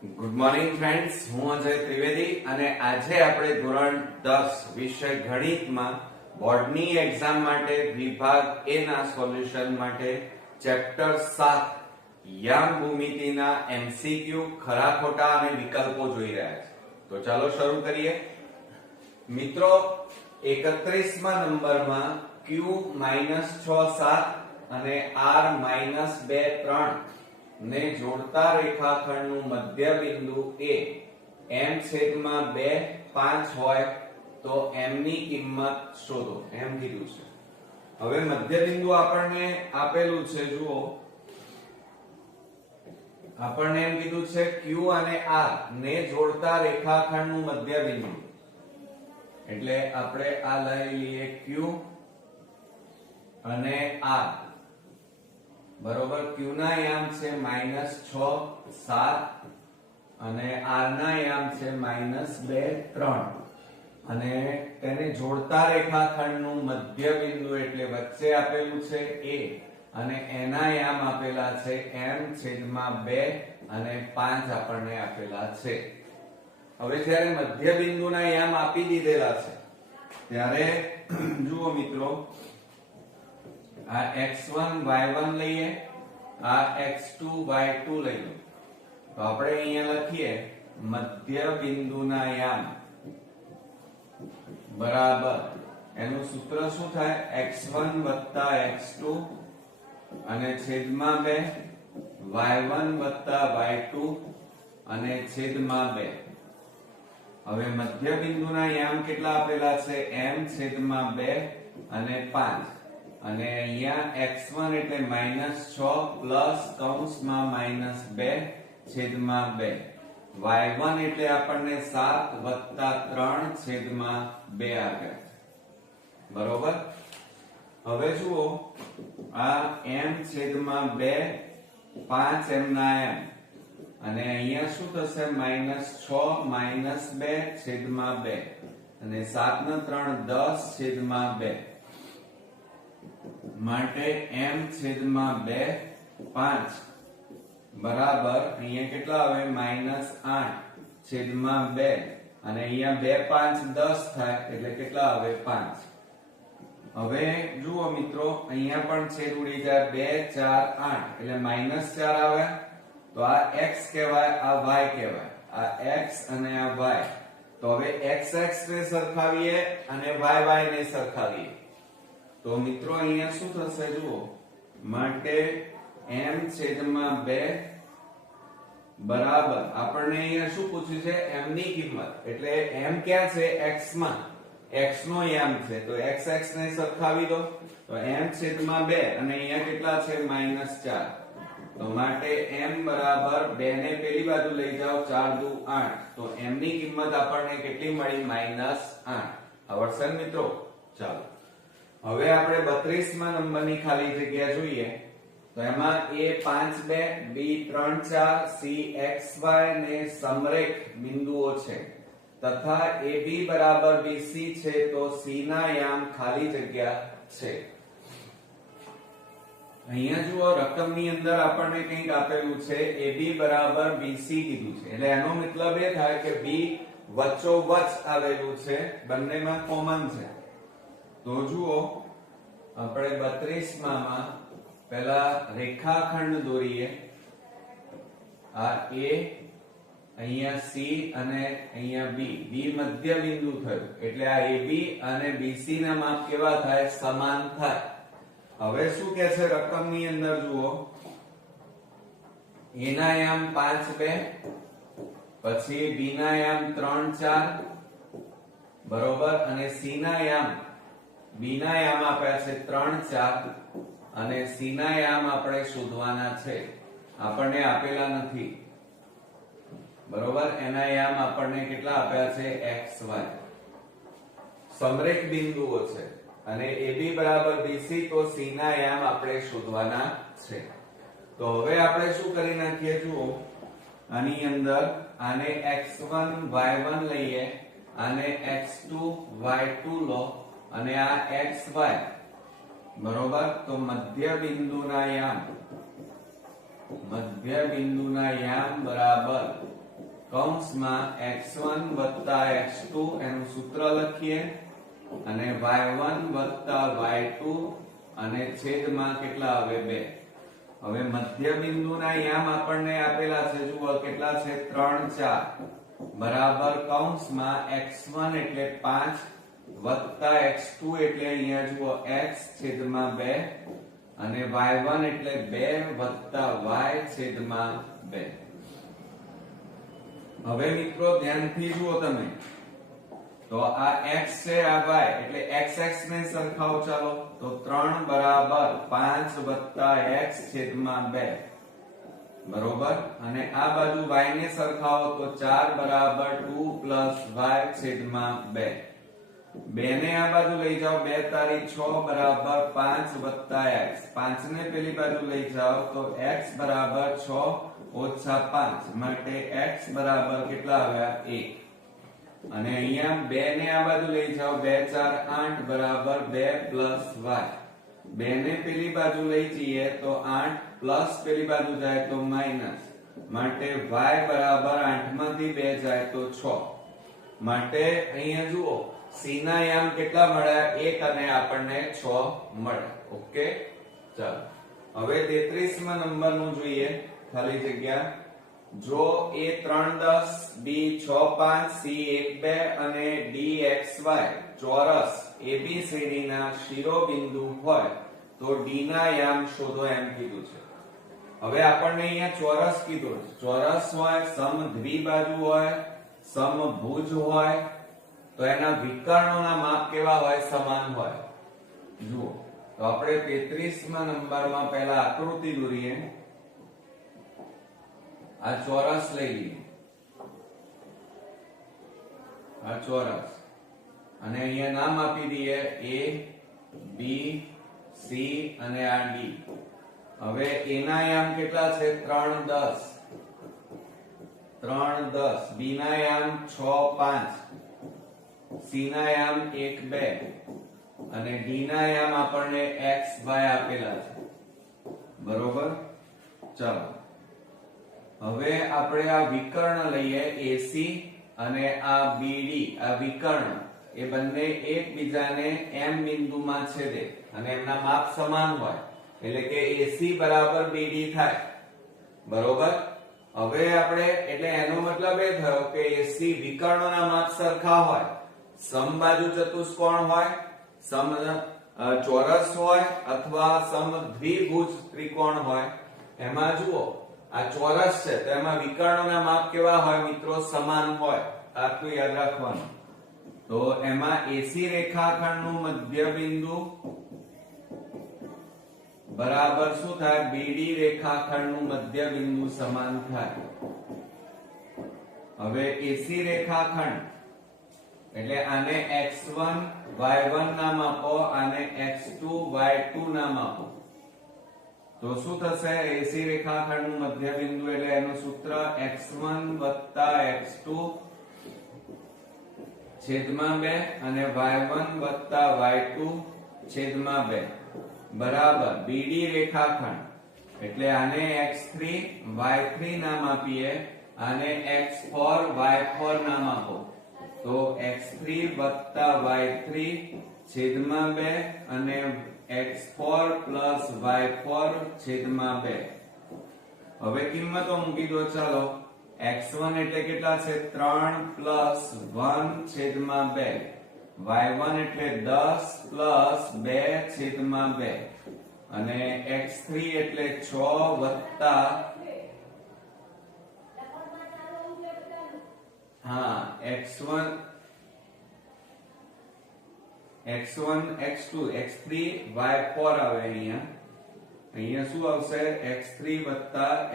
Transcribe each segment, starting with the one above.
Good morning friends, હું અજય ત્રિવેદી અને આજે આપણે ધોરણ 10 વિષય ગણિતમાં બોર્ડની એક્ઝામ માટે વિભાગ એ ના સોલ્યુશન માટે ચેપ્ટર 7 યામ ભૂમિતિના એમસીક્યુ ખરા ખોટા અને વિકલ્પો જોઈ રહ્યા છે. તો ચાલો શરૂ કરીએ. મિત્રો 31મા નંબરમાં q -6 7 અને r -2 3 ને જોડતા રેખાખંડનું મધ્ય બિંદુ એ m/2 5 હોય તો m ની કિંમત શોધો એમ કીધું છે. હવે મધ્ય બિંદુ આપણને આપેલું છે. જુઓ, આપણને એમ કીધું છે q અને r ને જોડતા રેખાખંડનું મધ્ય બિંદુ, એટલે આપણે આ લઈ લઈએ q અને r. બરોબર, q ના યામ છે -6 7 અને r ના યામ છે -2 3 અને તેને જોડતા રેખાખંડનું મધ્ય બિંદુ એટલે વચ્ચે આપેલું છે a અને એના યામ આપેલા છે m/2 અને 5 આપણને આપેલા છે. હવે જ્યારે મધ્ય બિંદુના યામ આપી દીધેલા છે ત્યારે જુઓ મિત્રો, આ x1 y1 લઈએ, આ x2 y2 લઈએ. તો આપણે અહીંયા લખીએ મધ્ય બિંદુના યામ બરાબર એનું સૂત્ર શું થાય? x1 + x2 અને છેદમાં 2 y1 + y2 અને છેદમાં 2. હવે મધ્ય બિંદુના યામ કેટલા આપેલા છે? m/2 અને 5 અને અહીંયા x1 એટલે -6 પ્લસ કૌંસમાં -2 છેદમાં 2, y1 એટલે આપણને 7 વત્તા 3 છેદમાં 2 આપ્યા. બરોબર, હવે જુઓ, આ m છેદમાં 2 5 m ના m અને અહીંયા શું થશે? -6 -2 છેદમાં 2 અને 7 ને 3 10 છેદમાં 2 માટે m/2 5 બરાબર અહીંયા કેટલા આવે? -8 છેદમાં 2 અને અહીંયા 2 5 10 થાય એટલે કેટલા આવે? 5. હવે જુઓ મિત્રો, અહીંયા પણ છેદ ઉડી જાય. 2 4 8 એટલે -4 આવે. તો આ x કહેવાય, આ y કહેવાય. આ x અને આ y. તો હવે x ને સરખાવીએ અને y ને સરખાવીએ. તો મિત્રો અહીંયા શું થશે? જુઓ, માટે m/2 બરાબર આપણને અહીંયા શું પૂછ્યું છે? m ની કિંમત. એટલે m ક્યાં છે? x માં. x નો યામ છે તો x ને સરખાવી દો. તો m/2 અને અહીંયા કેટલા છે? -4. તો માટે m બરાબર 2 ને પેલી બાજુ લઈ જાઓ, 4 દુ 8. તો m ની કિંમત આપણને કેટલી મળી? -8. આવડશે ને મિત્રો? ચાલો, હવે આપણે 32મા નંબરની ખાલી જગ્યા જોઈએ. તો એમાં a5 2 b3 4 cxy ને સમરેખ બિંદુઓ છે તથા ab બરાબર bc છે. તો c ના યામ ખાલી જગ્યા છે. અહીંયા જુઓ, રકમની અંદર આપણને કંઈક આપેલું છે ab બરાબર bc કીધું છે. એટલે એનો મતલબ એ થાય કે b વચ્ચોવચ આવેલું છે, બંનેમાં કોમન છે. તો જુઓ, આપણે 32માં પહેલા રેખાખંડ દોરીએ. આ a, અહીંયા c અને અહીંયા b. b મધ્ય બિંદુ થયું એટલે આ ab અને bc ના માપ કેવા થાય? સમાન થાય. હવે શું કહે છે રકમની અંદર? જુઓ, a ના યામ 5 2, પછી b ના યામ 3 4 બરોબર, અને c ના યામ, b ના યામ આપ્યા છે 3 4 અને c ના યામ આપણે શોધવાના છે. આપણને આપેલા નથી. બરોબર, એના યામ આપણને કેટલા આપ્યા છે? x y. સમરેખ બિંદુઓ છે અને ab બરાબર bc. તો c ના યામ આપણે શોધવાના છે. તો હવે આપણે શું કરી નાખીએ? જુઓ, આની અંદર આને x1 y1 લઈએ, આને x2 y2 લો અને આ xy. બરોબર, તો મધ્ય બિંદુના યામ બરાબર કૌંસમાં x1 + x2 એનું સૂત્ર લખીએ અને y1 + y2 અને છેદમાં કેટલા આવે 2. હવે મધ્ય બિંદુના યામ આપણને આપેલા છે, જુઓ કેટલા છે 3 4 બરાબર કૌંસમાં x1 એટલે 5 વત્તા x2 એટલે અહીંયા જુઓ x છેદમાં 2 અને y1 એટલે 2 વત્તા y છેદમાં 2. હવે મિત્રો ધ્યાનથી જુઓ તમે, તો આ x છે આ y એટલે x ને સરખાવો ચાલો, તો 3 બરાબર 5 વત્તા x છેદમાં 2 બરોબર, અને આ બાજુ y ને સરખાવો તો 4 બરાબર 2 પ્લસ y છેદમાં 2. 2 ને આ બાજુ લઈ જાઓ, 2 તારી 6 બરાબર 5 વત્તા x, 5 ને પેલી બાજુ લઈ જાઓ તો x બરાબર 6 ઓછા 5 માટે x બરાબર કેટલા આવ્યા 1. અને અહીંયા 2 ને આ બાજુ લઈ જાઓ, 2 4 8 બરાબર 2 પ્લસ y, 2 ને પેલી બાજુ લઈ જઈએ તો 8 પ્લસ પેલી બાજુ જાય તો માઈનસ, માટે y બરાબર 8 માંથી 2 જાય તો 6. માટે અહીંયા જુઓ c ના યામ કેટલા મળ્યા 1 અને આપણને 6 મળે. ઓકે, ચાલો હવે 33મા નંબરનું જોઈએ, ખાલી જગ્યા. જો a 3 10 b 6 5 c 1 2 અને d xy ચોરસ abcd ના શિરોબિંદુ હોય તો d ના યામ શોધો એમ કીધું છે. હવે આપણને અહીંયા ચોરસ કીધું છે, ચોરસ હોય, સમદ્વિબાજુ હોય, સમભુજ હોય તો એના વિકર્ણોના માપ કેવા હોય? સમાન હોય. જુઓ તો આપણે 33મા નંબરમાં પહેલા આકૃતિ દોરીએ. આ ચોરસ લઈ લઈએ, આ ચોરસ, અને અહીંયા નામ આપી દઈએ a b c અને આ d. હવે a ના યામ કેટલા છે 3 10, 3 10, b ના યામ 6 5, c ના યામ 1 2 અને d ના યામ આપણને x y આપેલા છે બરોબર. ચાલો હવે આપણે આ વિકર્ણ લઈએ AC અને આ BD. આ વિકર્ણ એ બંને એકબીજાને M બિંદુમાં છેદે અને એમના માપ સમાન હોય એટલે કે AC બરાબર BD થાય બરોબર. હવે આપણે એટલે એનો મતલબ એ થયો કે AC વિકર્ણોના માપ સરખા હોય, સમબાજુ ચતુષ્કોણ હોય, સમ ચોરસ હોય અથવા સમદ્વિભુજ ત્રિકોણ હોય. એમાં જુઓ આ ચોરસ છે તો એમાં વિકર્ણોના માપ કેવા હોય મિત્રો? સમાન હોય. આટલું યાદ રાખવાનું. તો એમાં AC રેખાખંડનું મધ્ય બિંદુ બરાબર શું થાય? BD રેખાખંડનું મધ્ય બિંદુ સમાન થાય. હવે AC રેખાખંડ એટલે આને x1 y1 નામ આપો, આને x2 y2 નામ આપો. તો શું થશે? AC રેખાખંડનું મધ્ય બિંદુ એટલે એનું સૂત્ર x1 + x2 છેદમાં 2 અને y1 + y2 છેદમાં 2 બરાબર BD રેખાખંડ એટલે આને x3 y3 નામ આપીએ, આને x4 y4 નામ આપો. તો x3 + y3 છેદમાં 2 અને x4 + y4 છેદમાં 2. હવે કિંમતો મૂકી દો. ચાલો x1 એટલે કેટલા છે? 3 + 1 છેદમાં 2, y1 એટલે 10 + 2 છેદમાં 2 અને x3 એટલે 6 વત્તા x1 x2 x3 y4 આવે. અહીંયા શું આવશે? x3 +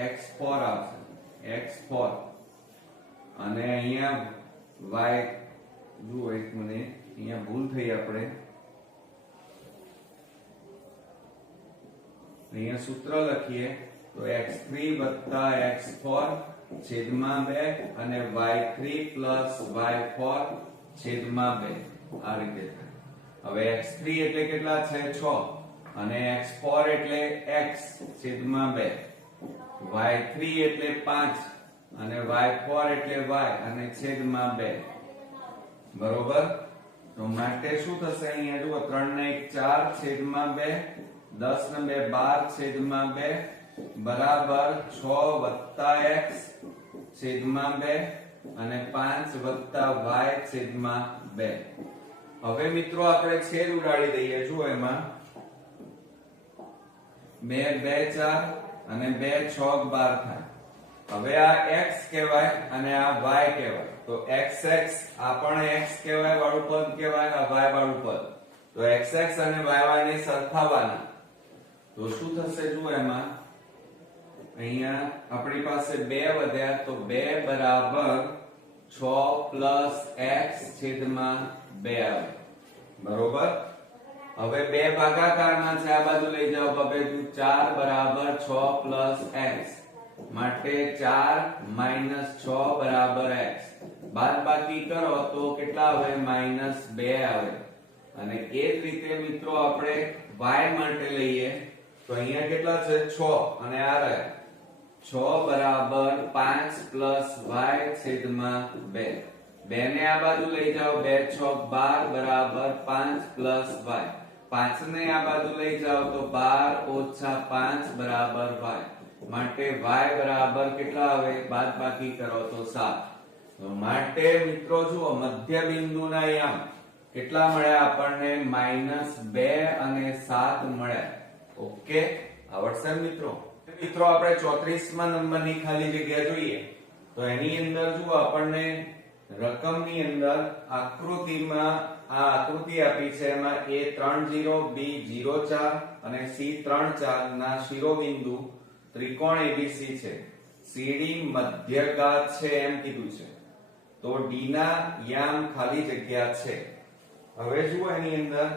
x4 આવશે, x4 અને અહીંયા y. જુઓ એક મિનિટ, અહીંયા ભૂલ થઈ આપણે. અહીંયા સૂત્ર લખીએ તો x3 + x4 છેદમાં 2 અને y3 + y4 છેદમાં 2 આ રીતે થાય. હવે x3 એટલે કેટલા છે? 6 અને x4 એટલે x છેદમાં 2, y3 એટલે 5 અને y4 એટલે y અને છેદમાં 2 બરોબર. તો માટે શું થશે અહીંયા જુઓ 3 ને 1 4 છેદમાં 2 10 ને 2 12 છેદમાં 2 બરાબર 6 x છેદમાં 2 અને 5 y છેદમાં 2. હવે મિત્રો આપણે છેદ ઉડાડી દઈએ. જુઓ એમાં 2 2 4 અને 2 6 12 થાય. હવે આ x કહેવાય અને આ y કહેવાય. તો xx આ પણ x કહેવાય વાળું પદ કહેવાય, આ y વાળું પદ. તો xx અને yy ને સરખાવવાના. તો શું થશે જુઓ એમાં અહીંયા આપણી પાસે 2 વધ્યા તો 2 બરાબર 6 x છેદમાં 2 આવે. બરોબર. હવે 2 ભાગાકારમાં છે, આ બાજુ લઈ જાઓ બબે 4 બરાબર 6 x માટે 4 - 6 બરાબર x. બાદબાકી કરો તો કેટલા આવે -2 આવે. અને એ જ રીતે મિત્રો આપણે y માટે લઈએ તો અહીંયા કેટલા છે 6 અને આ રહ્યા 6 બરાબર 5 y છેદમાં 2. 2 ને આ બાજુ લઈ જાઓ 2 6 12 બરાબર 5 y. 5 ને આ બાજુ લઈ જાઓ તો 12 - 5 બરાબર y. માટે y બરાબર કેટલા આવે બાદબાકી કરો તો 7. તો માટે મિત્રો જુઓ મધ્ય બિંદુના યામ કેટલા મળ્યા આપણને -2 અને 7 મળ્યા. ઓકે, આવડશે મિત્રો. મિત્રો આપણે 34મા નંબરની ખાલી જગ્યા જોઈએ તો એની અંદર જુઓ આપણને રકમની અંદર આકૃતિમાં આ આકૃતિ આપી છે. એમાં A30 B04 અને C34 ના શિરોબિંદુ ત્રિકોણ ABC છે. CD મધ્યઘાત છે એમ કીધું છે. તો D ના યામ ખાલી જગ્યા છે. હવે જુઓ એની અંદર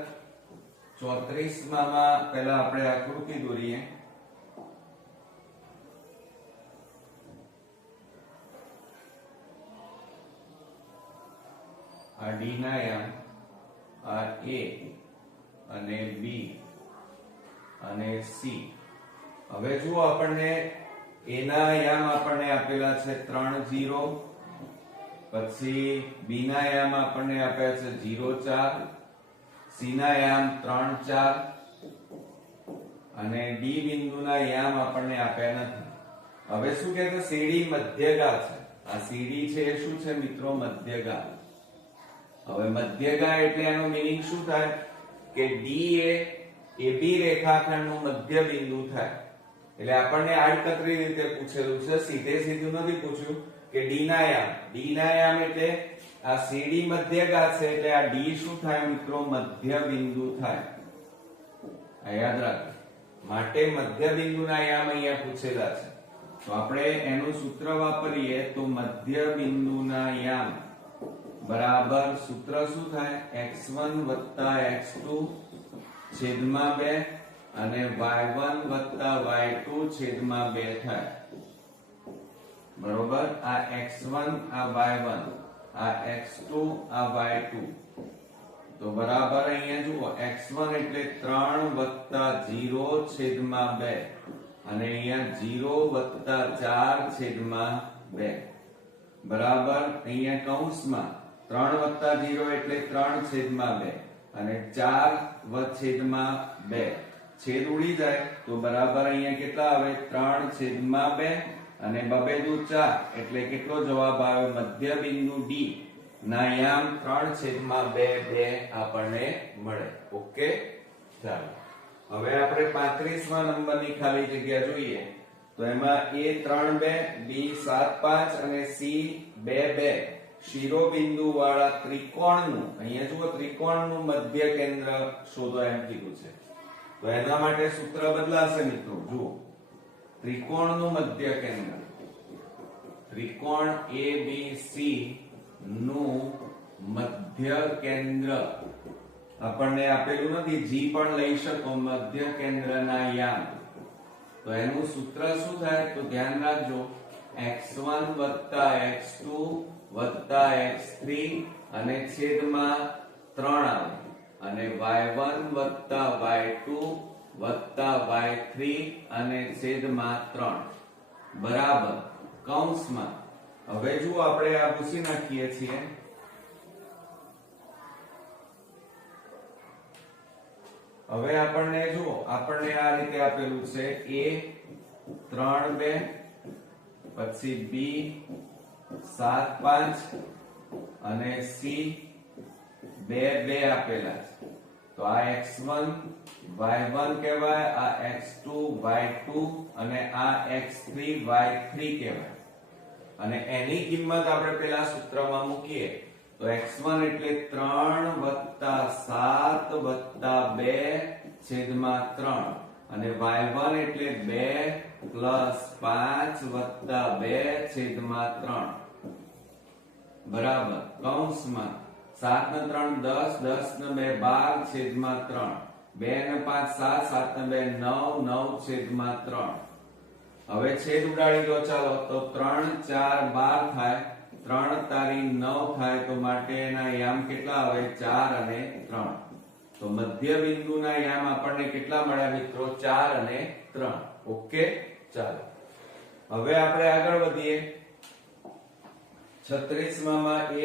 34માં પહેલા આપણે આકૃતિ દોરીએ. આ D ના યામ, આ A અને B અને C. હવે જુઓ આપણને A ના યામ આપણને આપેલા છે 30, પછી B ના યામ આપણને આપ્યા છે 04, C ના યામ 34 અને D બિંદુના યામ આપણને આપ્યા નથી. હવે શું કહે છે CD મધ્યઘાત છે. આ CD છે એ શું છે મિત્રો મધ્યઘાત. હવે મધ્યઘાત એટલે એનો મીનિંગ શું થાય કે D એ AB રેખાખંડનું મધ્ય બિંદુ થાય. એટલે આપણને આડકતરી રીતે પૂછેલું છે, સીધે સીધું નથી પૂછ્યું કે D ના યામ. D ના યામ એટલે આ CD મધ્યઘાત છે એટલે આ D શું થાય મિત્રો મધ્ય બિંદુ થાય. આ યાદ રાખો. માટે મધ્ય બિંદુના યામ અહીંયા પૂછેલા છે. તો આપણે એનું સૂત્ર વાપરીએ તો મધ્ય બિંદુના યામ બરાબર સૂત્ર શું થાય x1 + x2 છેદમાં 2 અને y1 + y2 છેદમાં 2 થાય. બરોબર. આ x1 આ y1 આ x2 આ y2. તો બરાબર અહીંયા જુઓ x1 એટલે 3 + 0 છેદમાં 2 અને અહીંયા 0 + 4 છેદમાં 2 બરાબર. અહીંયા કૌંસમાં 3 + 0 એટલે 3 છેદમાં 2 અને 4 છેદમાં 2. છેદ ઉડી જાય તો બરાબર અહીંયા કેટલા આવે 3 છેદમાં 2 અને 2 × 4 એટલે કેટલો જવાબ આવે મધ્ય બિંદુ D ના યામ 3 છેદમાં 2 આપણને મળે. ઓકે, ચાલો હવે આપણે 35મા નંબરની ખાલી જગ્યા જોઈએ તો એમાં A32 B75 અને C22 શિરોબિંદુ વાળા ત્રિકોણનું અહીંયા જુઓ ત્રિકોણનું મધ્ય કેન્દ્ર શોધો એમ કીધું છે. તો એના માટે સૂત્ર બદલાશે મિત્રો. જુઓ ત્રિકોણનું મધ્ય કેન્દ્ર, ત્રિકોણ ABC નું મધ્ય કેન્દ્ર આપણને આપેલું નથી, G પણ લઈ શકો મધ્ય કેન્દ્રના યામ. તો એનું સૂત્ર શું થાય તો ધ્યાન રાખજો x1 + x2 + x3 અને છેદમાં 3 આવે અને y1 + y2 + y3 અને છેદમાં 3 બરાબર કૌંસમાં હવે જુઓ આપણે આ ભૂસી નાખીએ છીએ. હવે આપણને જુઓ આપણને આ રીતે આપેલું છે a 3 2 પછી b 7 5 અને c 2 2 આપેલા છે. તો આ x1 y1 કહેવાય, આ x2 y2 અને આ x3 y3 કહેવાય. અને એની કિંમત આપણે પેલા સૂત્રમાં મૂકીએ તો x1 એટલે 3 7 2 છેદમાં 3 અને y1 એટલે 2 5 2 છેદમાં 3 બરાબર કૌંસમાં 7 ને 3 10 10 ને 2 12 છેદમાં 3 2 ને 5 7 7 ને 2 9 9 છેદમાં 3. હવે છેદ ઉડાડી દો ચાલો તો 3 4 12 થાય, 3 તારી 9 થાય તો માટે એના યામ કેટલા આવે 4 અને 3. તો મધ્ય બિંદુના યામ આપણને કેટલા મળ્યા મિત્રો 4 અને 3. ઓકે ચાલો હવે આપણે આગળ વધીએ. 36 માં a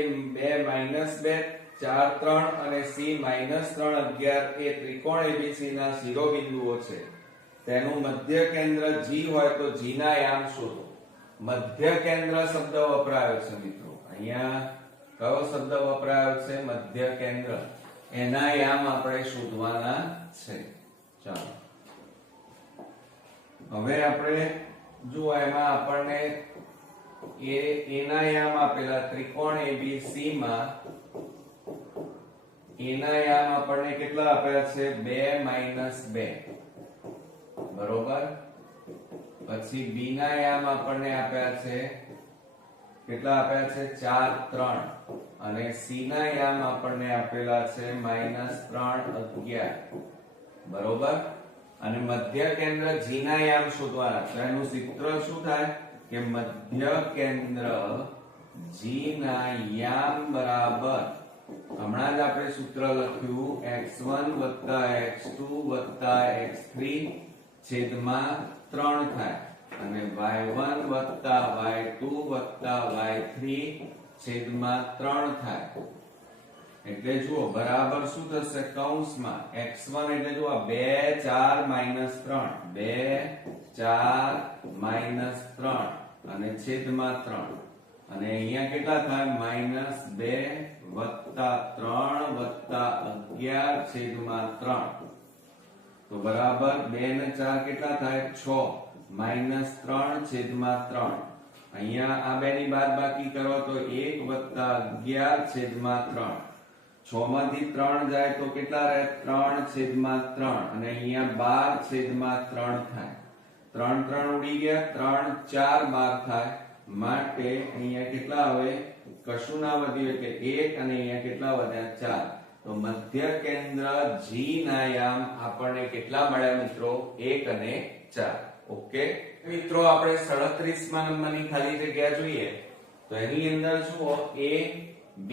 2 2 4 3 અને c -3 11 એ ત્રિકોણ ABC ના શિરોબિંદુઓ છે. તેનું મધ્ય કેન્દ્ર G હોય તો G ના યામ શોધો. મધ્ય કેન્દ્ર શબ્દ વપરાયો છે મિત્રો. અહીંયા કયો શબ્દ વપરાયો છે મધ્ય કેન્દ્ર. એના યામ આપણે શોધવાના છે. ચાલો હવે આપણે જો એમાં આપણને એના યામ આપેલા ત્રિકોણ ABC માં એના યામ આપણને કેટલા આપ્યા છે 2 2 બરોબર. પછી b ના યામ આપણને આપ્યા છે કેટલા આપ્યા છે 4 3 અને c ના યામ આપણને આપેલા છે -3 11 બરોબર. અને મધ્ય કેન્દ્ર g ના યામ શોધવાના છે. એનું સૂત્ર શું થાય કે મધ્ય કેન્દ્ર g ના યામ બરાબર હમણાં જ આપણે સૂત્ર લખ્યું x1 x2 x3 છેદમાં 3 થાય અને y1 y2 y3 છેદમાં 3 થાય. એટલે જુઓ બરાબર શું થશે કૌંસમાં x1 એટલે જુઓ 2 4 3 2 4 3 અને છેદમાં 3 અને અહીંયા કેટલા થાય -2 3 11 છેદમાં 3. તો બરાબર 2 ને 4 કેટલા થાય 6 3 છેદમાં 3. અહીંયા આ બે ની બાદબાકી કરો તો 1 11 છેદમાં 3. 6 માંથી 3 જાય તો કેટલા રહે 3 છેદમાં 3 અને અહીંયા 12 છેદમાં 3 થાય. 3 3 ઉડી ગયા 3 4 12 થાય માટે અહીંયા કેટલા આવે કશું ના વધ્યું એટલે 1 અને અહીંયા કેટલા વધ્યા 4. તો મધ્ય કેન્દ્ર G ના યામ આપણને કેટલા મળ્યા મિત્રો 1 અને 4. ઓકે મિત્રો આપણે 37 નંબરની ખાલી જગ્યા જોઈએ તો એની અંદર જુઓ a b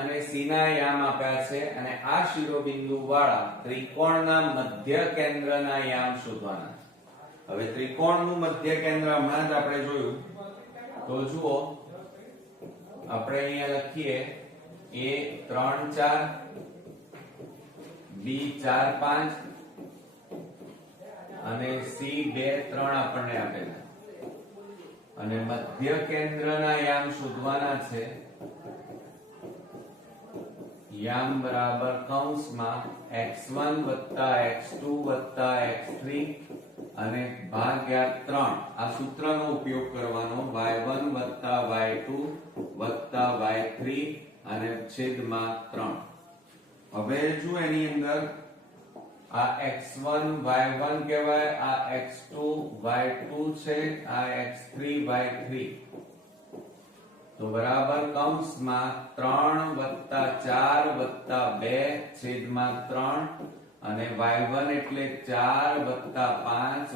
અને c ના યામ આપ્યા છે અને આ શિરોબિંદુ વાળા ત્રિકોણના મધ્ય કેન્દ્રના યામ શોધવાના છે. હવે ત્રિકોણનું મધ્ય કેન્દ્ર હમણાં જ આપણે જોયું તો જુઓ આપણે અહીંયા લખીએ a 3 4 b 4 5 અને c 2 3 આપણને આપેલા અને મધ્ય કેન્દ્રના યામ શોધવાના છે. યામ બરાબર કૌંસમાં x1 x2 x3 અને ભાગ્યા 3. આ સૂત્રનો ઉપયોગ કરવાનો y1 y2 y3 અને છેદમાં 3. હવે જો એની અંદર આ x1 y1 કહેવાય, આ x2 y2 છે, આ x3 y3. તો બરાબર કૌંસમાં 3 4 2 છેદમાં 3 અને y1 એટલે 4 5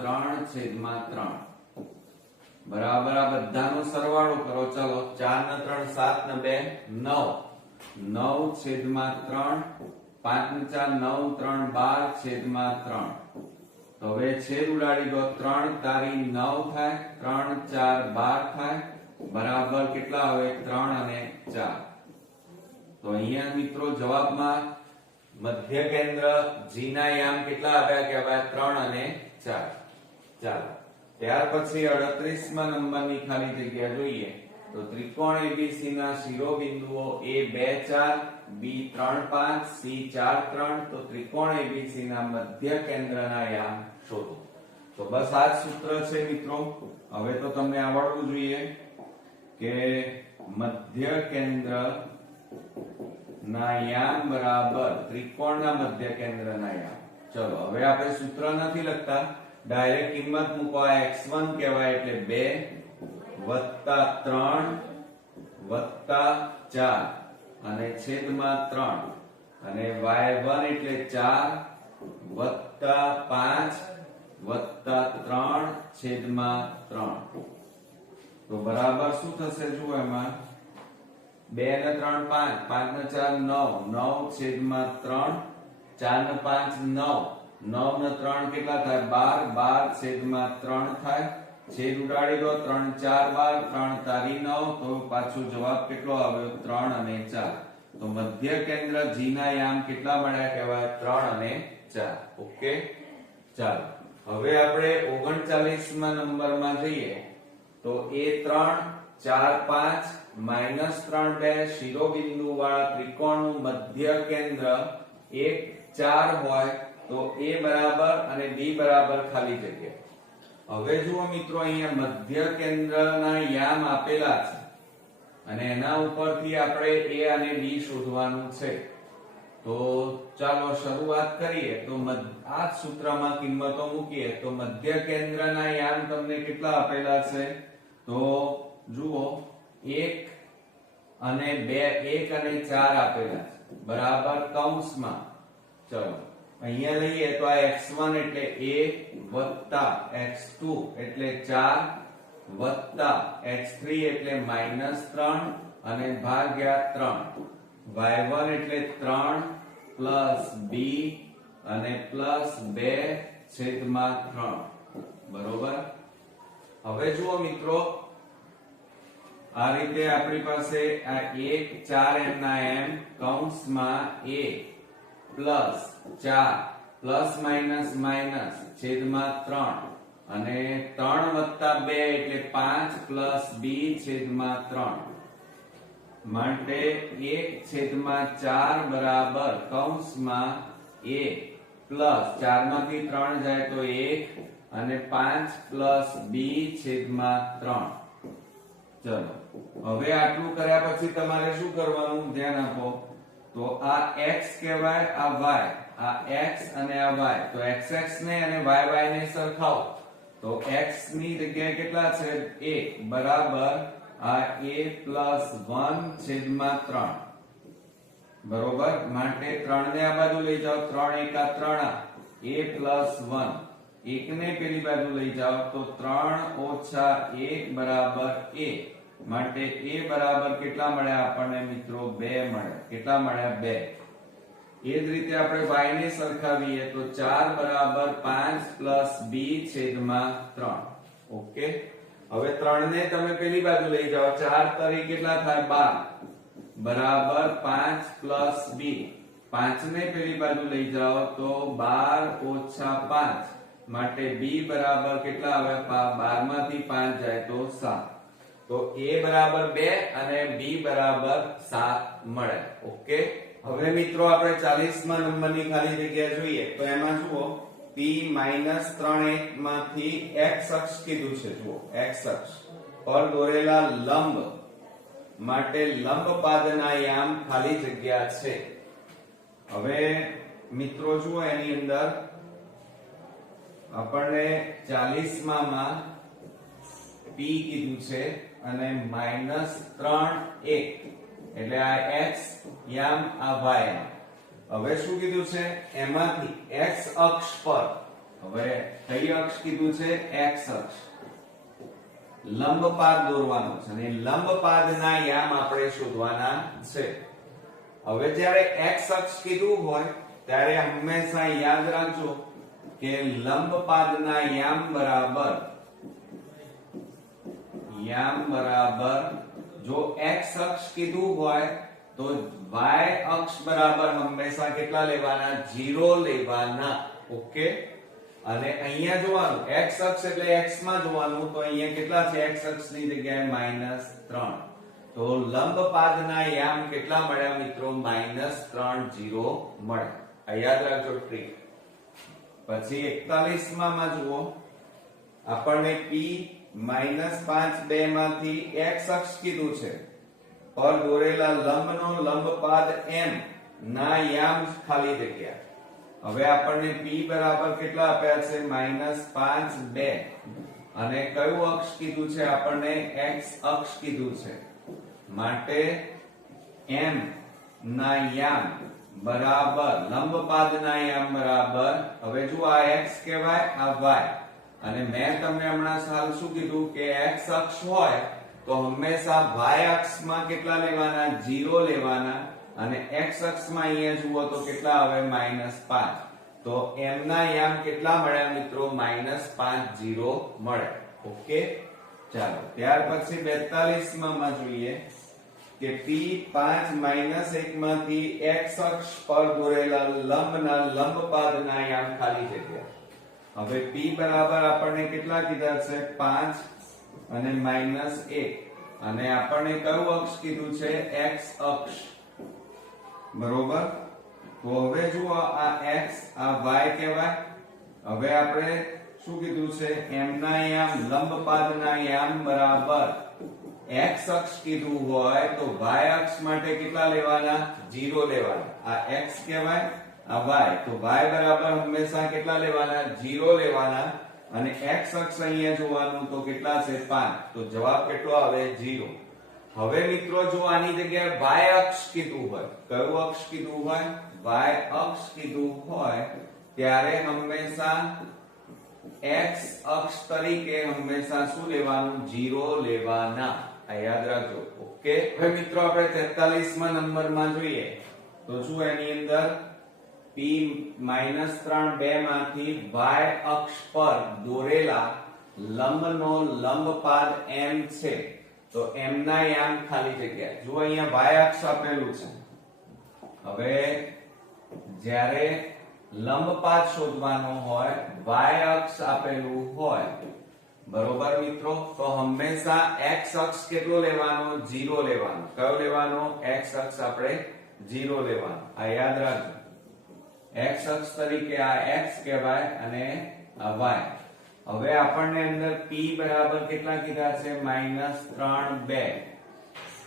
3 છેદમાં 3 બરાબર. આ બધાનો સરવાળો કરો ચાલો 4 ને 3 7 ને 2 9 9 છેદમાં 3 5 ને 4 9 3 12 છેદમાં 3. તો હવે છેદ ઉડાડી દો 3 તારી 9 થાય 3 4 12 થાય બરાબર કેટલા આવે 3 અને 4. તો અહીંયા મિત્રો જવાબમાં મધ્ય કેન્દ્ર G ના યામ કેટલા આવ્યા કહેવાય 3 અને 4. ચાલો ત્યાર પછી 38મા નંબરની ખાલી જગ્યા જોઈએ તો ત્રિકોણ ABC ના શિરોબિંદુઓ A2 4 B3 5 C4 3 તો ત્રિકોણ ABC ના મધ્ય કેન્દ્રના યામ શોધો. તો બસ આ જ સૂત્ર છે મિત્રો. હવે તો તમને આવડવું જોઈએ કે મધ્ય કેન્દ્ર ના યામ બરાબર ત્રિકોણના મધ્ય કેન્દ્રના યામ. ચલો હવે આપણે સૂત્ર નથી લખતા, ડાયરેક્ટ કિંમત મૂકો. આ x1 કહેવાય એટલે 2 + 3 + 4 અને છેદમાં 3 અને y1 એટલે 4 + 5 + 3 છેદમાં 3. તો બરાબર શું થશે જુઓ એમાં 2 ને 3 5 5 ને 4 9 9 છેદમાં 3 4 ને 5 9 9 ને 3 કેટલા થાય 12 12 છેદમાં 3 થાય. છેદ ઉડાડી દો 3 4 12 3 તારી 9 તો પાછો જવાબ કેટલો આવ્યો 3 અને 4. તો મધ્ય કેન્દ્ર G ના યામ કેટલા મળ્યા કહેવાય 3 અને 4. ઓકે ચાલો હવે આપણે 39મા નંબરમાં જઈએ તો A3 4 5 -3 2 શિરોબિંદુ વાળા ત્રિકોણનું મધ્ય કેન્દ્ર 1 4 હોય તો A બરાબર અને B બરાબર ખાલી જગ્યા. હવે જુઓ મિત્રો અહીંયા મધ્ય કેન્દ્રના યામ આપેલા છે અને એના ઉપરથી આપણે A અને B શોધવાનું છે. તો ચાલો શરૂઆત કરીએ. તો આ સૂત્રમાં કિંમતો મૂકીએ તો મધ્ય કેન્દ્રના યામ તમને કેટલા આપેલા છે તો જુઓ 1 અને 2 1 અને 4 આપેલા છે બરાબર કૌંસમાં. ચલો અહીંયા લઈએ તો આ x1 એટલે 1 + x2 એટલે 4 + x3 એટલે -3 અને ભાગ્યા 3 y1 એટલે 3 + b અને +2 છેદમાં 3 બરોબર. હવે જુઓ મિત્રો આ રીતે આપણી પાસે આ 1 4 m ના m કૌંસમાં a +4 ± છેદમાં 3 અને 3 + 2 એટલે 5 + b છેદમાં 3 માટે 1/4 બરાબર કૌંસમાં a પ્લસ 4 માંથી 3 જાય તો 1 અને 5 + b છેદમાં 3. ચલો હવે આટલું કર્યા પછી તમારે શું કરવાનું ધ્યાન આપો. તો આ x કહેવાય આ y, આ x અને આ y. તો xx ને અને yy ને સરખાવો તો x ની જગ્યાએ કેટલા છે 1 બરાબર આ a + 1 છેદમાં 3 બરોબર. માટે 3 ને આ બાજુ લઈ જાઓ 3 × 3 a + 1 1 ને પેલી બાજુ લઈ જાઓ તો 3 - 1 બરાબર a. માટે a બરાબર કેટલા મળ્યા આપણને મિત્રો 2 મળ્યા. કેટલા મળ્યા 2. એ જ રીતે આપણે y ને સરખાવીએ તો 4 બરાબર 5 + b છેદમાં 3. ઓકે હવે 3 ને તમે પેલી બાજુ લઈ જાઓ 4 તરી કેટલા થાય 12 બરાબર 5 + b. 5 ને પેલી બાજુ લઈ જાઓ તો 12 - 5 માટે b બરાબર કેટલા આવે 12 માંથી 5 જાય તો 7. તો a બરાબર 2 અને b બરાબર 7 મળે. ઓકે હવે મિત્રો આપણે 40મા નંબરની ખાલી જગ્યા જોઈએ તો એમાં જુઓ p - 3 માંથી x અક્ષ કીધું છે. જુઓ x અક્ષ પર દોરેલા લંબ માટે લંબ પાદના યામ ખાલી જગ્યા છે. હવે મિત્રો જુઓ એની અંદર આપણને 40માં p કીધું છે અને -3 1 એટલે આ x યામ આ y. હવે શું કીધું છે એમાંથી x અક્ષ પર હવે કઈ અક્ષ કીધું છે x અક્ષ લંબ પાદ દોરવાનો છે અને લંબ પાદના યામ આપણે શોધવાના છે. હવે જ્યારે x અક્ષ કીધું હોય ત્યારે હંમેશા યાદ રાખજો કે લંબ પાદના યામ બરાબર યામ બરાબર જો x અક્ષ કીધું હોય તો y અક્ષ બરાબર હંમેશા કેટલા લેવાના 0 લેવાના ઓકે અને અહીંયા જોવાનું x અક્ષ એટલે x માં જોવાનું તો અહીંયા કેટલા છે x અક્ષની જગ્યાએ -3 તો લંબ પાદના યામ કેટલા મળ્યા મિત્રો -3 મળે આ યાદ રાખજો ટ્રીક પછી 41 માં જુઓ આપણને p -5 2 માંથી x અક્ષ કીધું છે પર દોરેલા લંબનો લંબપાદ m ના યામ ખાલી જગ્યા હવે આપણને p બરાબર કેટલા આપ્યા છે -5 2 અને કયું અક્ષ કીધું છે આપણને x અક્ષ કીધું છે માટે m ના યામ બરાબર લંબપાદના યામ બરાબર હવે જો આ x કહેવાય આ y અને મેં તમને હમણાં સાલ શું કીધું કે x અક્ષ હોય તો હંમેશા y અક્ષમાં કેટલા લેવાના 0 લેવાના અને x અક્ષમાં અહીંયા જુઓ તો કેટલા આવે -5 તો m ના યામ કેટલા મળ્યા મિત્રો -50 મળે ઓકે ચાલો ત્યાર પછી 42 માં જોઈએ કે p 5 1 માંથી x અક્ષ પર દોરેલા લંબના લંબપાદના યામ ખાલી જગ્યા હવે p બરાબર આપણને કેટલા કીધા છે 5 અને -1 અને આપણને કયું અક્ષ કીધું છે x અક્ષ બરોબર તો હવે જુઓ આ x આ y કહેવાય હવે આપણે શું કીધું છે m ના યામ લંબપાદના યામ બરાબર x અક્ષ કીધું હોય તો y અક્ષ માટે કેટલા લેવાના 0 લેવાના આ x કહેવાય આ y તો y બરાબર હંમેશા કેટલા લેવાના 0 લેવાના અને x અક્ષ અહીંયા જોવાનું તો કેટલા છે 5 તો જવાબ કેટલો આવે 0 હવે મિત્રો જો આની જગ્યાએ y અક્ષ કીધું હોય કયું અક્ષ કીધું હોય y અક્ષ કીધું હોય ત્યારે હંમેશા x અક્ષ તરીકે હંમેશા શું લેવાનું 0 લેવાના આ યાદ રાખજો ઓકે હવે મિત્રો આપણે 43 માં નંબરમાં જોઈએ તો શું એની અંદર p -3 2 માંથી y અક્ષ પર દોરેલા લંબનો લંબપાદ m છે તો m ના યામ ખાલી જગ્યા જો અહીંયા y અક્ષ આપેલું છે હવે જ્યારે લંબપાદ શોધવાનો હોય y અક્ષ આપેલું હોય બરોબર મિત્રો તો હંમેશા x અક્ષ કેટલો લેવાનો 0 લેવાનો કયો લેવાનો x અક્ષ આપણે 0 લેવાનો આ યાદ રાખજો x અક્ષ તરીકે આ x કહેવાય અને આ y હવે આપણને અંદર p બરાબર કેટલા કીધા છે -3 2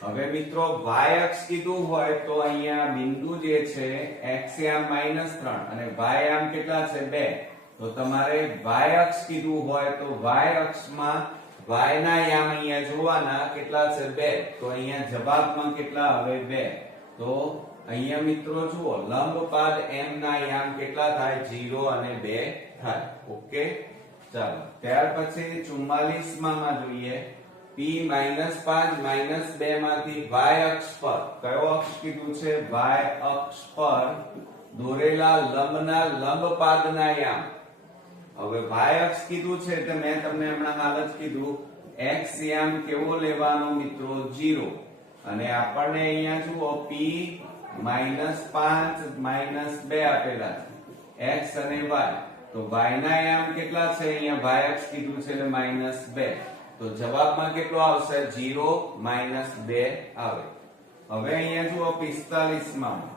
હવે મિત્રો y અક્ષ કીધું હોય તો અહીંયા બિંદુ જે છે x યામ -3 અને y યામ કેટલા છે 2 તો તમારે y અક્ષ કીધું હોય તો y અક્ષમાં y ના યામ અહીંયા જોવાના કેટલા છે 2 તો અહીંયા જવાબમાં કેટલા આવે 2 તો અહીંયા મિત્રો જુઓ લંબપાદ m ના યામ કેટલા થાય 0 અને 2 થાય ઓકે ચાલો ત્યાર પછી 44 માં જોઈએ p -5 -2 માંથી y અક્ષ પર કયો અક્ષ કીધું છે y અક્ષ પર દોરેલા લંબના લંબપાદના યામ હવે y અક્ષ કીધું છે તો મેં તમને હમણાં હાલ જ કીધું x યામ કેવો લેવાનો મિત્રો 0 અને આપણને અહીંયા જુઓ p -5 -2 આપેલા છે x અને y તો y ના યામ કેટલા છે અહીંયા y અક્ષ કીધું છે એટલે -2 તો જવાબમાં કેટલો આવશે 0 -2 આવે હવે અહીંયા જુઓ 45 માં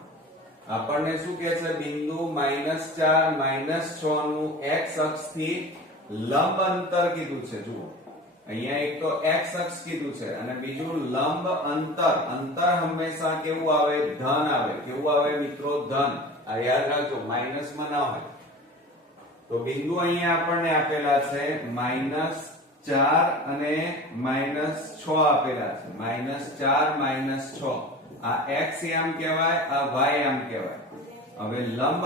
આપણને શું કહે છે બિંદુ -4 -6 નું x અક્ષ થી લંબ અંતર કીધું છે જુઓ અહીંયા એક તો x અક્ષ કીધું છે અને બીજું લંબ અંતર હંમેશા કેવું આવે ધન આવે કેવું આવે મિત્રો ધન આ યાદ રાખજો માઈનસ માં ના હોય તો બિંદુ અહીંયા આપણને આપેલા છે -4 અને -6 આપેલા છે -4 -6 આ x યામ કહેવાય આ y યામ કહેવાય હવે લંબ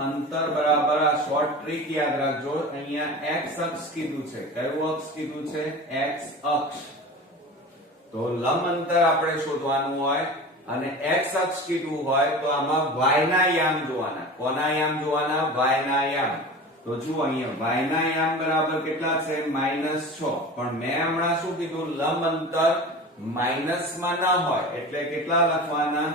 અંતર બરાબર આ શોર્ટ ટ્રીક યાદ રાખજો અહીંયા x અક્ષ કીધું છે કયું અક્ષ કીધું છે x અક્ષ તો લંબ અંતર આપણે શોધવાનું હોય અને x અક્ષ કીધું હોય તો આમાં y ના યામ જોવાના કોના યામ જોવાના y ના યામ તો જુઓ અહીંયા y ના યામ બરાબર કેટલા છે -6, પણ મેં હમણાં શું કીધું લંબ અંતર માઈનસ માં ના હોય એટલે કેટલા લખવાના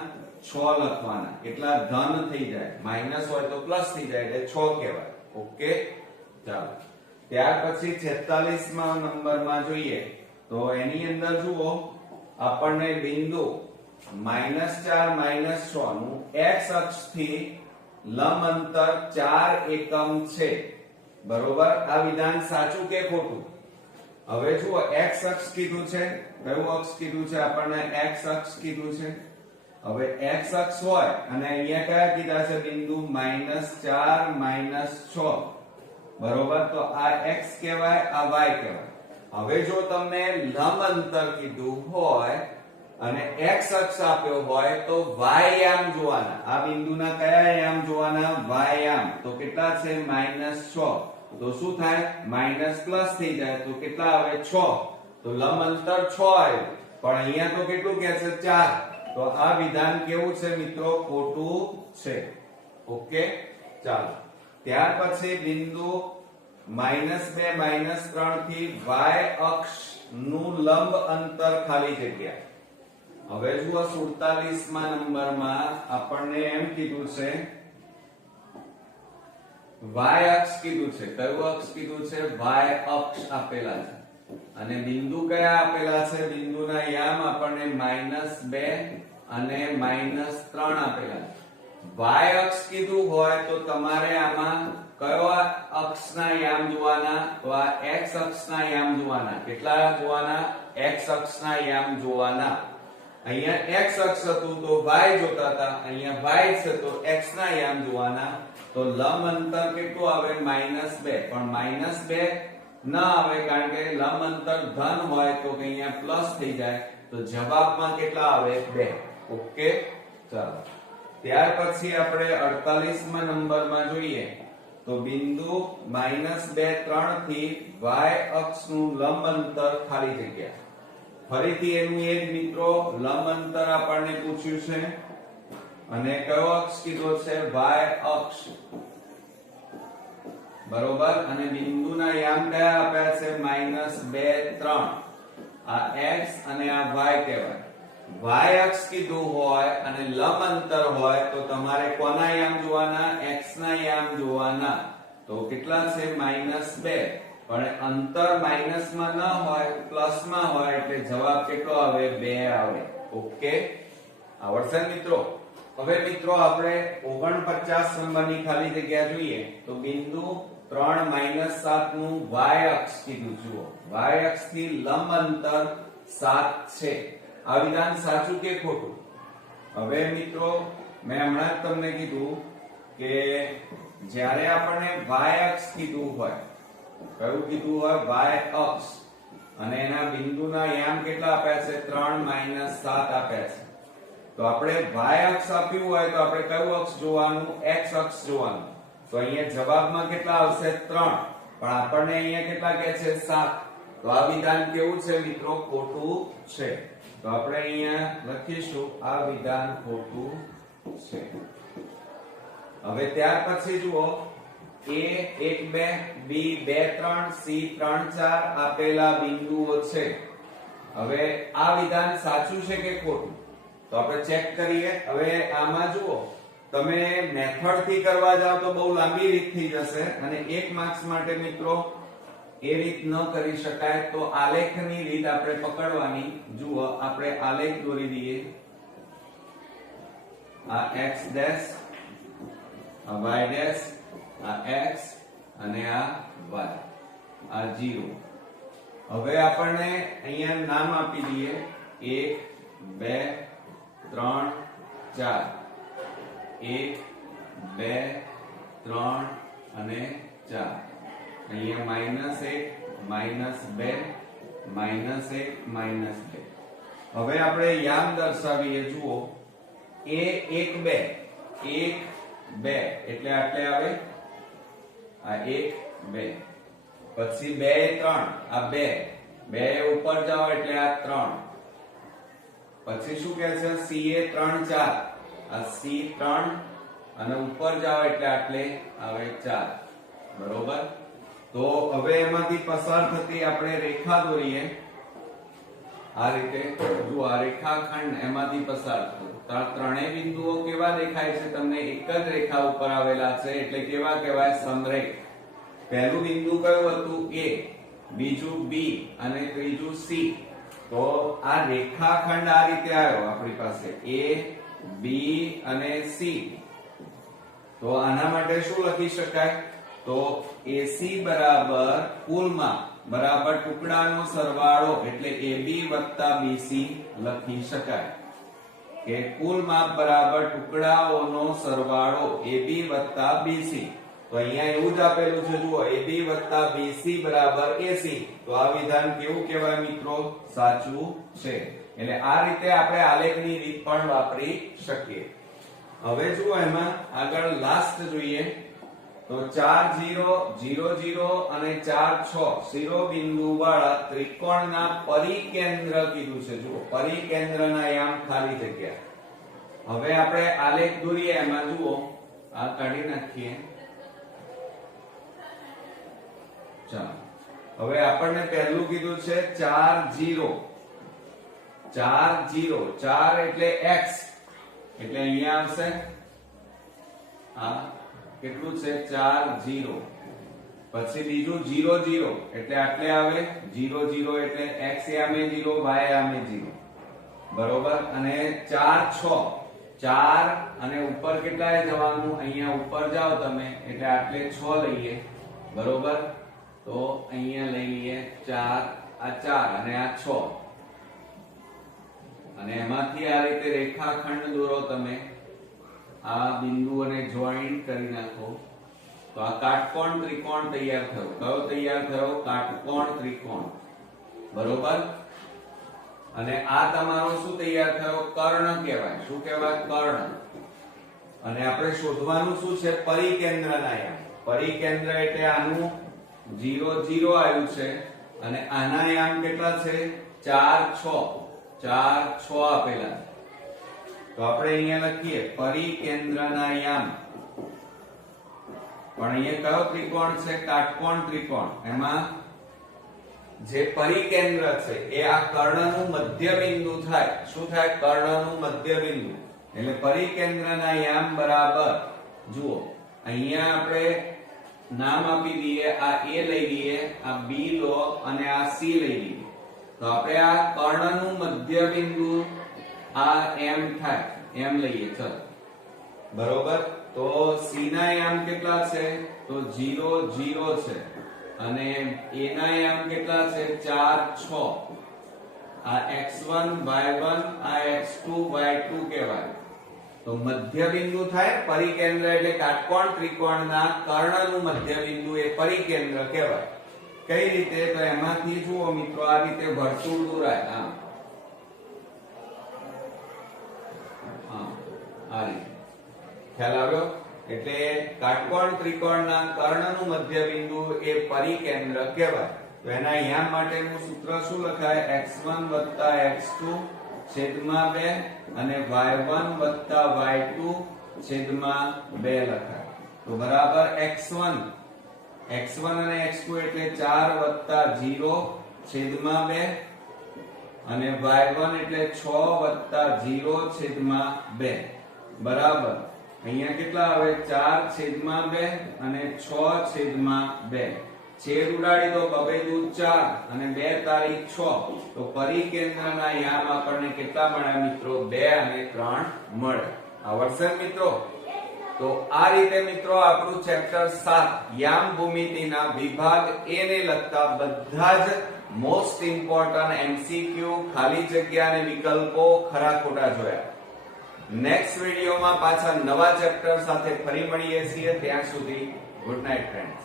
6 લખવાના. કેટલા ધન થઈ જાય, માઈનસ હોય તો પ્લસ થઈ જાય એટલે 6 કહેવાય. ઓકે ચાલો ત્યાર પછી 46મા નંબરમાં જોઈએ તો એની અંદર જુઓ આપણને બિંદુ -4 -6 નું x અક્ષ થી લંબ અંતર 4 એકમ છે. બરોબર, આ વિધાન સાચું કે ખોટું? હવે જુઓ x અક્ષ કીધું છે, કયું અક્ષ કીધું છે આપણને? x અક્ષ કીધું છે. હવે x અક્ષ હોય અને અહીંયા કયા કીધા છે બિંદુ -4 -6. બરોબર, તો આ x કહેવાય, આ y કહેવાય. હવે જો તમને લંબ અંતર કીધું હોય અને x અક્ષ આપ્યો હોય તો y યામ જોવાના. આ બિંદુના કયા યામ જોવાના? y યામ. તો કેટલા છે -6, તો શું થાય માઈનસ પ્લસ થઈ જાય તો કેટલા આવે 6. તો લંબ અંતર 6 આવ્યું, પણ અહીંયા તો કેટલું કહે છે 4. તો આ વિધાન કેવું છે મિત્રો? ખોટું છે. ઓકે ચાલો ત્યાર પછી બિંદુ -2 -3 થી y અક્ષ નું લંબ અંતર ખાલી જગ્યા. હવે જુઓ 47મા નંબરમાં આપણને એમ કીધું છે y અક્ષ કીધું છે. કયું અક્ષ કીધું છે? y અક્ષ આપેલા છે અને બિંદુ કયા આપેલા છે? બિંદુના યામ આપણને -2 અને -3 આપેલા છે. y અક્ષ કીધું હોય તો તમારે આમાં કયો અક્ષના યામ જોવાના? તો આ x અક્ષના યામ જોવાના. કેટલા જોવાના? x અક્ષના યામ જોવાના. અહીંયા x અક્ષ હતું તો y જોતા હતા, અહીંયા y છે તો x ના યામ જોવાના. તો લંબ અંતર કેટલું આવે? -2, પણ -2 ના આવે કારણ કે લંબ અંતર ધન હોય તો કે અહીંયા પ્લસ થઈ જાય. તો જવાબમાં કેટલા આવે? 2. ઓકે ચાલો ત્યાર પછી આપણે 48મા નંબરમાં જોઈએ તો બિંદુ -2 3 થી y અક્ષનું લંબ અંતર ખાલી જગ્યા. ફરીથી એનું એક મિત્રો લંબ અંતર આપણને પૂછ્યું છે અને કયો અક્ષ કીધો છે? y અક્ષ. બરોબર, અને બિંદુના યામ કયા આપ્યા છે? -2 3. આ x અને આ y કહેવાય. y અક્ષ કીધું હોય અને લંબ અંતર હોય તો તમારે કોના યામ જોવાના? x ના યામ જોવાના. તો કેટલા છે? -2, પણ અંતર માઈનસ માં ન હોય પ્લસ માં હોય એટલે જવાબ કેટલો આવે? 2 આવે. ઓકે આવડશે મિત્રો? હવે મિત્રો આપણે 49 નંબરની ખાલી જગ્યા જોઈએ તો બિંદુ 3 -7 નું y અક્ષ કીધું. જુઓ y અક્ષ થી લંબ અંતર 7 છે. આ વિધાન સાચું કે ખોટું? હવે મિત્રો મેં હમણાં જ તમને કીધું કે જ્યારે આપણને y અક્ષ કીધું હોય, કયું કીધું હોય? y અક્ષ, અને એના બિંદુના યામ કેટલા આપ્યા છે? 3 - 7 આપ્યા છે. તો આપણે y અક્ષ આપ્યું હોય તો આપણે કયું અક્ષ જોવાનું? x અક્ષ જોવાનું. તો અહીંયા જવાબમાં કેટલા આવશે? 3, પણ આપણને અહીંયા કેટલા કહે છે? 7. તો આ વિધાન કેવું છે મિત્રો? ખોટું છે. તો આપણે અહીંયા લખીશું આ વિધાન ખોટું છે. હવે ત્યાર પછી જુઓ A 1 2 B 2 3 C 3 4 આપેલા બિંદુઓ છે. હવે આ વિધાન સાચું છે કે ખોટું? તો આપણે ચેક કરીએ. હવે આમાં જુઓ તમે મેથડ થી કરવા જાવ તો બહુ લાંબી રીત થઈ જશે અને 1 માર્ક્સ માટે મિત્રો એ રીત ન કરી શકાય. તો આલેખની રીત આપણે પકડવાની. જુઓ આપણે આલેખ દોરી દઈએ. આ x ડેશ, આ y ડેશ, આ x અને આ y, આ 0. હવે આપણને અહીંયા નામ આપી દઈએ 1 2 3 4. 1 2 3 અને 4. અહીંયા -1 -2 -1 -2. હવે આપણે યામ દર્શાવીએ. જુઓ A 1 2 1 2 એટલે આટલે આવે આ 1 2, પછી 2 3 આ 2 2 ઉપર જાઓ એટલે આ 3, પછી શું કહે છે? C એ 3 4 આ C 3 અને ઉપર જાઓ એટલે આટલે આવે 4. બરોબર. તો હવે એમાંથી પસાર થતી આપણે રેખા દોરીએ. આ રીતે જો આ રેખાખંડ એમાંથી પસાર થતો ત્રણેય બિંદુઓ કેવા દેખાય છે તમને? એક જ રેખા ઉપર આવેલા છે એટલે કેવા કહેવાય? સમરેખ. પહેલું બિંદુ કયું હતું? A, બીજું B અને ત્રીજું C. તો આ રેખાખંડ આ રીતે આવ્યો આપણી પાસે A, B અને C. તો આના માટે શું લખી શકાય? તો AC બરાબર કુલ માપ બરાબર ટુકડાનો સરવાળો એટલે AB વત્તા BC લખી શકાય કે કુલ માપ બરાબર ટુકડાઓનો સરવાળો AB વત્તા BC. તો અહીંયા એવું જ આપેલું છે જુઓ AB વત્તા BC બરાબર AC. તો આ વિધાન કેવું કહેવાય મિત્રો? સાચું છે. એટલે આ રીતે આપણે આલેખની રીત પણ વાપરી શકીએ. હવે જુઓ એમાં આગળ લાસ્ટ જોઈએ તો 4 0 0 0 અને 4 6 શિરોબિંદુ વાળા ત્રિકોણના પરિકેન્દ્ર કીધું છે. જુઓ પરિકેન્દ્રના યામ ખાલી જગ્યા. હવે આપણે આલેખ દોરીએ. એમાં જુઓ આ કાઢી નાખીએ. ચાલો હવે આપણને પહેલું કીધું છે 4 0 4 0 4 એટલે x એટલે અહીંયા આવશે આ કેટલું છે? 4 0. પછી બીજું 0 0 એટલે આટલે આવે 0 0 એટલે x યામે 0 y યામે 0. બરોબર. અને 4 6 4 અને ઉપર કેટલાય જવાનું? અહીંયા ઉપર જાઓ તમે એટલે આટલે 6 લઈએ. બરોબર. તો અહીંયા લઈ લઈએ 4 આ 4 અને આ 6 અને એમાંથી આ રીતે રેખાખંડ દોરો તમે. આ બિંદુઓને જોઈન્ટ કરી નાખો તો આ કાટકોણ ત્રિકોણ તૈયાર થયો. કયો તૈયાર થયો? કાટકોણ ત્રિકોણ. બરોબર. અને આ તમારો શું તૈયાર થયો? કર્ણ કહેવાય. શું કહેવાય? કર્ણ. અને આપણે શોધવાનું શું છે? પરિકેન્દ્રના યામ. પરિકેન્દ્ર એટલે આનું 0 0 આવ્યું છે અને આના યામ કેટલા છે? 4 6 4 6 આપેલા. તો આપણે અહીંયા લખીએ પરિકેન્દ્રના યામ. પણ અહીંયા કયો ત્રિકોણ છે? કાટકોણ ત્રિકોણ. એમાં જે પરિકેન્દ્ર છે એ આ કર્ણનું મધ્ય બિંદુ થાય. શું થાય? કર્ણનું મધ્ય બિંદુ. એટલે પરિકેન્દ્રના યામ બરાબર જુઓ અહીંયા આપણે નામ આપી દઈએ. આ A લઈ લઈએ, આ B લો અને આ C લઈ લઈએ. તો આપણે આ કર્ણનું મધ્ય બિંદુ આ M થાય એમ લઈએ. ચલો બરોબર. તો C ના યામ કેટલા છે? તો 0 0 છે અને A ના યામ કેટલા છે? 4 6. આ x1 y1 આ x2 y2 કહેવાય. તો મધ્ય બિંદુ થાય પરિકેન્દ્ર એટલે કાટકોણ ત્રિકોણના કર્ણનું મધ્ય બિંદુ એ પરિકેન્દ્ર કહેવાય. કઈ રીતે? તો એમાંથી જુઓ મિત્રો આ રીતે વર્તુળ દોરાય. આ રીતે ખ્યાલ આવ્યો? એટલે કાટકોણ ત્રિકોણના કર્ણનું મધ્ય બિંદુ એ પરિકેન્દ્ર કહેવાય. તો એના યામ માટેનું સૂત્ર શું લખાય? x1 x2 છેદમાં 2 અને y1 y2 છેદમાં 2 લખાય. તો બરાબર x1 અને x2 એટલે 4 0 છેદમાં 2 અને y1 એટલે 6 0 છેદમાં 2 બરાબર. અહીંયા કેટલા આવે? 4 છેદમાં 2 અને 6 છેદમાં 2. છેદ ઉડાડી દો. 2 દૂ 4 અને 2 તારીખ 6. તો પરિકેન્દ્રના યામ આપણને કેટલા મળ્યા મિત્રો? 2 અને 3 મળે. આવડશે મિત્રો? તો આ રીતે મિત્રો આપણું ચેપ્ટર 7 યામ ભૂમિતિના વિભાગ A ને લગતા બધા જ મોસ્ટ ઇમ્પોર્ટન્ટ MCQ ખાલી જગ્યા અને વિકલ્પો ખરા ખોટા જોયા. નેક્સ્ટ વિડિયોમાં પાછા નવા ચેપ્ટર સાથે ફરી મળીએ છીએ. ત્યાં સુધી ગુડ નાઇટ ફ્રેન્ડ્સ.